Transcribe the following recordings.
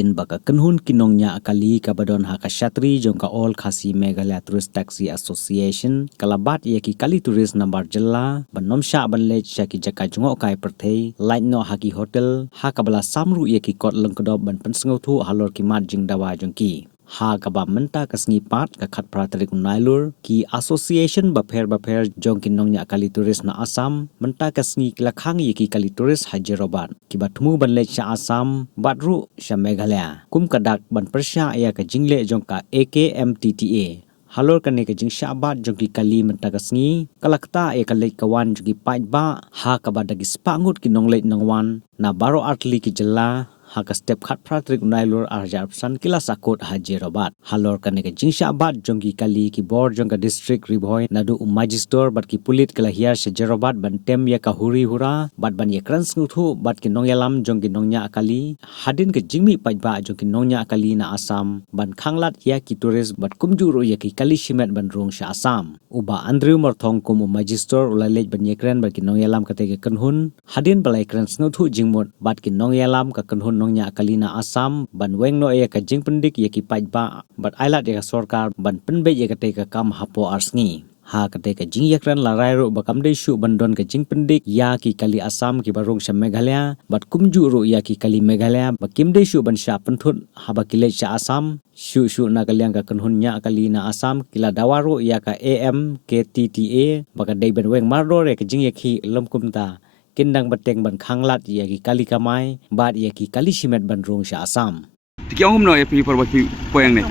Adin baka kenhun nongñiah kali kabadon hakashatri jongka all khasi Meghalaya Tourist Taxi Association kalabat yaki kali turis nambar jela banomsha banlej shaki jaka jongok kai perthei light no haki hotel hakabala samru yaki kot lengkodob ban pensengothu halor kimat jing dawa jongki ha kaba menta kasngi pat ka khat pratrik nailur ki association baper jongkin nongñiah kali turis na Assam menta kasngi lakhang yaki kali turis hajerobat ki batmu banlej sha Assam batru sha Meghalaya kum kadak ban persha ya ka jingle jongka AKMTTA halor kane ka jing shabat jongki kali menta kasngi kalakta ya kalej kawan jongki pait ba ha kaba dagi spangut ki nonglej nangwan na baro artli ki jela haka step khat pratrik nailur arjar san kila sakut haji robat halor kane ka jing shabat jongki kali ki bor jongka district ribhoi nadu magister bat ki pulit kala hiar se jerobat ban tem ya ka huri hura bat ban ye krans nguthu bat ki nongyalam jongki nongñiah kali hadin ka jingmi pajba jongki nongñiah kali na Assam ban khanglat ya ki turis bat kumjuru ya ki kali shimet ban rung sha Assam uba Andrew Morthong kum magister ulalej ban ye kren bat ki nongyalam kate ke kenhun hadin balai krans nguthu jingmut bat ki nongyalam ka kenhun nongñiah kali na Assam ban wengno ya ka jing pendik ya ki pajba bat ailat ya ka Sorkar ban pynbeit ya kate ka kam Hapoh arsngi ha kate ka jing yakran larai ro bakam de shu bandon ka jing pendik ya ki kali Assam ki barung sha Meghalaya bat kumju ro ya ki kali Meghalaya bakim de shu ban sha penthut haba kilej sha Assam shu na kalyang ka kenhunnya kali na Assam kila dawaro ya ka AMKTTA baka dei ban weng mardo re ka jing yakhi lomkumta kindang bateng ban khanglat ya ki kali kamai bat ya ki kali shimet ban rung sha Assam tikiang humno ya pi por poyang ne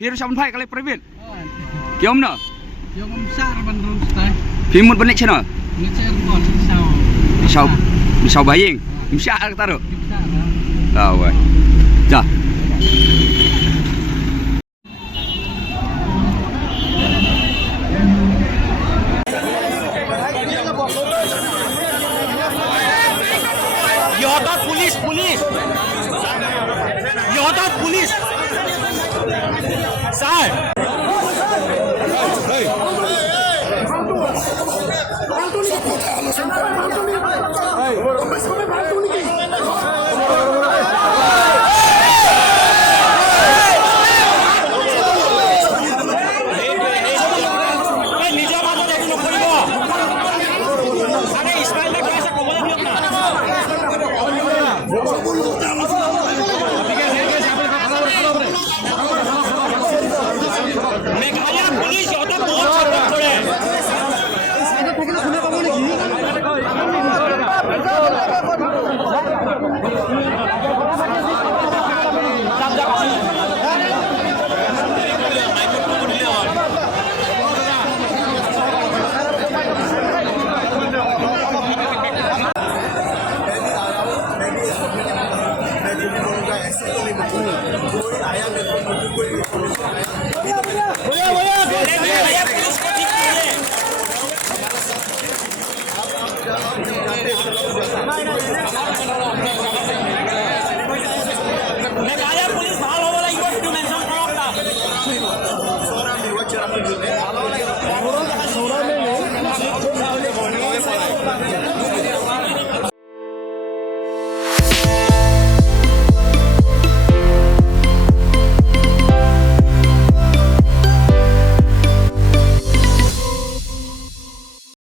Hiru siapa pai kali private? Kiom no? Kiom besar bandung stay. Pimut benek channel. Ni cer kon Misau baying. Misal taruh. Besar. Tahu wei. Dah. Yota police. Yota police. Sir. Hey.